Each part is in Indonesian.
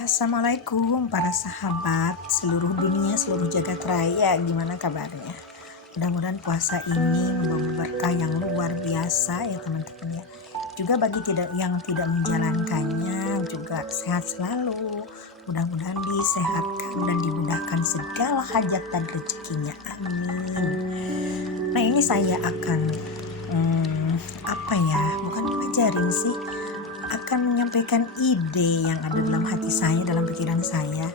Assalamualaikum para sahabat seluruh dunia, seluruh jagat raya, gimana kabarnya? Mudah-mudahan puasa ini membawa berkah yang luar biasa ya teman-teman ya. Juga bagi yang tidak menjalankannya juga sehat selalu. Mudah-mudahan disehatkan dan dimudahkan segala hajat dan rezekinya. Amin. Nah ini saya akan bukan ngajarin sih, akan menyampaikan ide yang ada dalam hati saya, dalam pikiran saya.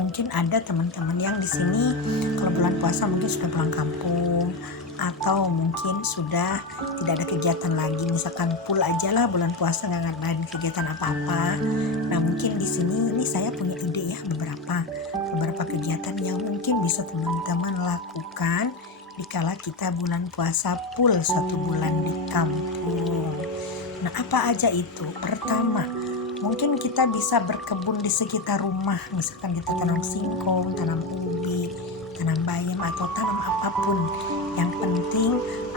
Mungkin ada teman-teman yang di sini kalau bulan puasa mungkin sudah pulang kampung atau mungkin sudah tidak ada kegiatan lagi, misalkan full aja lah bulan puasa nggak ngadain kegiatan apa-apa. Nah mungkin di sini ini saya punya ide ya, beberapa kegiatan yang mungkin bisa teman-teman lakukan dikala kita bulan puasa full 1 bulan di kampung. Nah apa aja itu? Pertama, mungkin kita bisa berkebun di sekitar rumah. Misalkan kita tanam singkong, tanam ubi, tanam bayam atau tanam apapun. Yang penting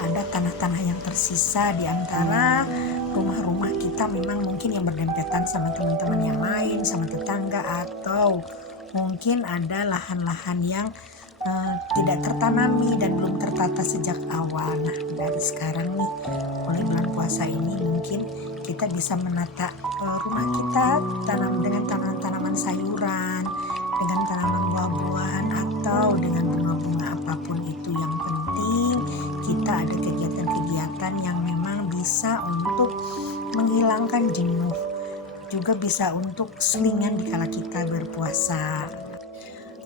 ada tanah-tanah yang tersisa di antara rumah-rumah kita, memang mungkin yang berdempetan sama teman-teman yang lain, sama tetangga, atau mungkin ada lahan-lahan yang tidak tertanami dan belum tertata sejak awal. Nah dari sekarang nih, mulai bulan puasa ini mungkin kita bisa menata rumah kita dengan tanaman sayuran, dengan tanaman buah-buahan, atau dengan bunga-bunga apapun itu. Yang penting kita ada kegiatan-kegiatan yang memang bisa untuk menghilangkan jenuh, juga bisa untuk selingan dikala kita berpuasa.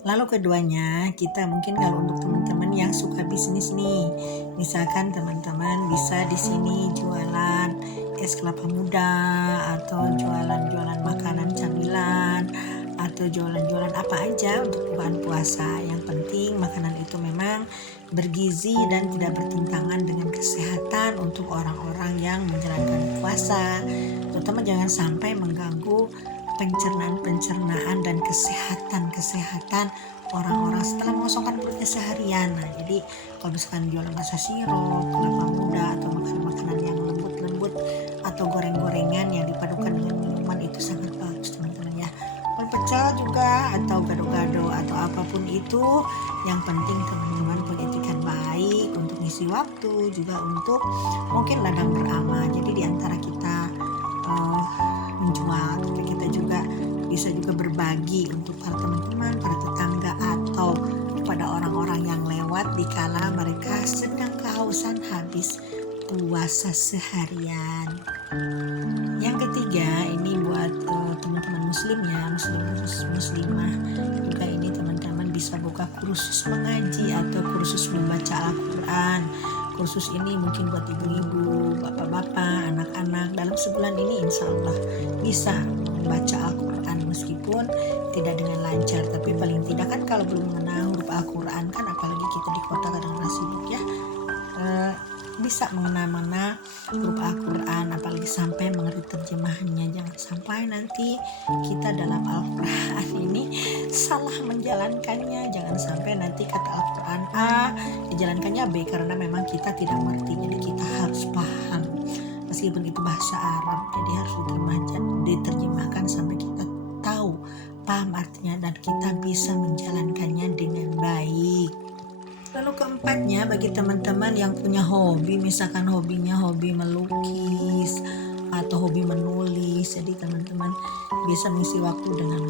Lalu keduanya, kita mungkin kalau untuk teman-teman yang suka bisnis nih, misalkan teman-teman bisa di sini jualan es kelapa muda, atau jualan-jualan makanan camilan, atau jualan-jualan apa aja untuk bulan puasa. Yang penting makanan itu memang bergizi dan tidak bertentangan dengan kesehatan untuk orang-orang yang menjalankan puasa. Terutama jangan sampai mengganggu pencernaan dan kesehatan orang-orang setelah mengosongkan perutnya seharian. Nah, jadi kalau misalkan jualan bakso sirup, kelapa muda, atau makanan-makanan yang lembut-lembut atau goreng-gorengan yang dipadukan dengan minuman, itu sangat bagus teman-teman ya. Pecel juga, atau gado-gado, atau apapun itu, yang penting teman-teman punya etikat baik untuk ngisi waktu, juga untuk mungkin ladang beramal. Jadi diantara kita menjual, tapi kita juga bisa juga berbagi untuk para teman-teman, para tetangga, atau kepada orang-orang yang lewat dikala mereka sedang kehausan habis puasa seharian. Yang ketiga, ini buat teman-teman muslimah juga, ini teman-teman bisa buka kursus mengaji atau kursus membaca Al-Quran. Kursus ini mungkin buat ibu-ibu, bapak-bapak, anak-anak. Dalam sebulan ini insya Allah bisa membaca Al-Quran meskipun tidak dengan lancar, tapi paling tidak kan kalau belum mengenal huruf Al-Quran kan, apalagi kita di kota kadang-kadang sibuk ya, bisa mengena-mena huruf Al-Quran, apalagi sampai mengerti terjemahannya. Jangan sampai nanti kita dalam Al-Quran ini salah menjalankannya. Jangan sampai nanti kata Al-Quran A dijalankannya B, karena memang kita tidak mengerti. Jadi kita harus paham, meskipun itu bahasa Arab, jadi harus diterjemahkan sampai kita tahu, paham artinya, dan kita bisa menjalankannya dengan baik. Lalu keempatnya, bagi teman-teman yang punya hobi, misalkan hobinya hobi melukis atau hobi menulis, jadi teman-teman bisa mengisi waktu dengan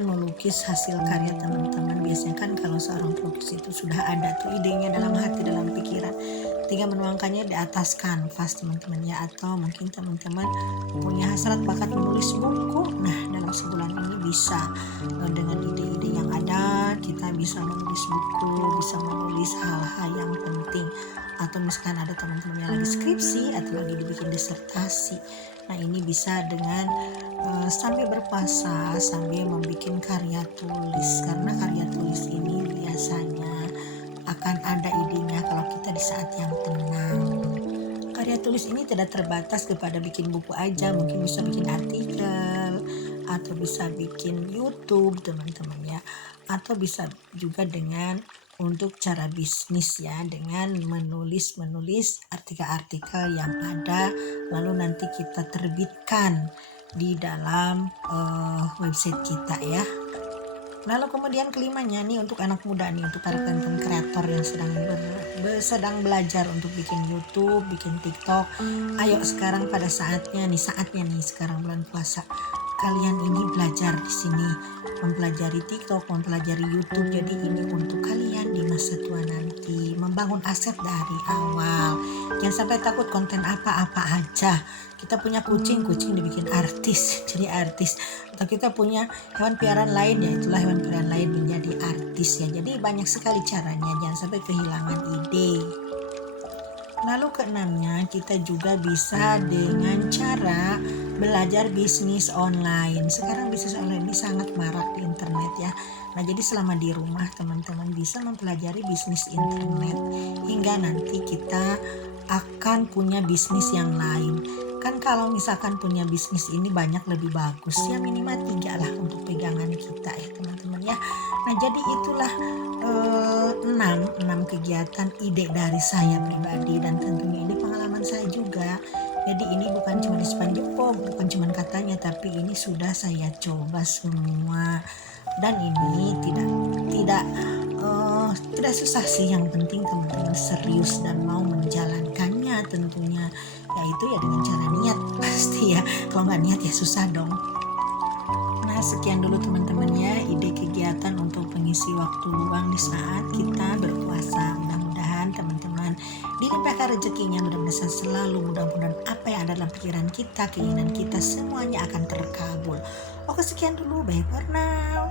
melukis hasil karya teman-teman. Biasanya kan kalau seorang pelukis itu sudah ada tuh idenya dalam hati, dalam pikiran, tinggal menuangkannya di atas kanvas teman-teman ya. Atau mungkin teman-teman punya hasrat bakat menulis buku. Nah dalam sebulan ini bisa dengan ide-ide yang ada, kita bisa menulis buku, bisa menulis hal-hal yang penting. Atau misalkan ada teman-teman yang lagi skripsi atau lagi dibikin disertasi, nah ini bisa dengan sambil berpuasa, sambil membuat karya tulis. Karena karya tulis ini biasanya akan ada idenya kalau kita di saat yang tenang. Karya tulis ini tidak terbatas kepada bikin buku aja, mungkin bisa bikin artikel, atau bisa bikin YouTube teman-teman ya, atau bisa juga dengan untuk cara bisnis ya, dengan menulis artikel-artikel yang ada lalu nanti kita terbitkan di dalam website kita ya. Lalu kemudian kelimanya nih untuk anak muda nih, untuk para konten kreator yang sedang belajar untuk bikin YouTube, bikin TikTok. Ayo sekarang pada saatnya nih sekarang bulan puasa. Kalian ini belajar di sini, mempelajari TikTok, mempelajari YouTube. Jadi ini untuk kalian di masa tua nanti, membangun aset dari awal. Jangan sampai takut konten apa-apa aja. Kita punya kucing dibikin artis, jadi artis. Atau kita punya hewan peliharaan lain, ya itulah hewan peliharaan lain menjadi artis ya. Jadi banyak sekali caranya, jangan sampai kehilangan ide. Lalu keenamnya, kita juga bisa dengan cara belajar bisnis online. Sekarang bisnis online ini sangat marak di internet ya. Nah, jadi selama di rumah teman-teman bisa mempelajari bisnis internet hingga nanti kita akan punya bisnis yang lain. Kan kalau misalkan punya bisnis ini banyak lebih bagus ya, minimal 3 lah untuk pegangan kita ya teman-teman ya. Nah, jadi itulah 6 kegiatan ide dari saya pribadi, dan tentunya ini pengalaman saya juga. Jadi ini bukan cuma ispan jempol, bukan cuma katanya, tapi ini sudah saya coba semua. Dan ini tidak susah sih, yang penting teman-teman serius dan mau menjalankannya tentunya. Yaitu ya dengan cara niat pasti ya. Kalau nggak niat ya susah dong. Nah, sekian dulu teman-teman ya ide kegiatan untuk pengisi waktu luang di saat kita berpuasa. Mudah-mudahan teman-teman dilimpahkan rezekinya, mudah-mudahan selalu, mudah-mudahan apa yang ada dalam pikiran kita, keinginan kita semuanya akan terkabul. Oke, sekian dulu, bye for now.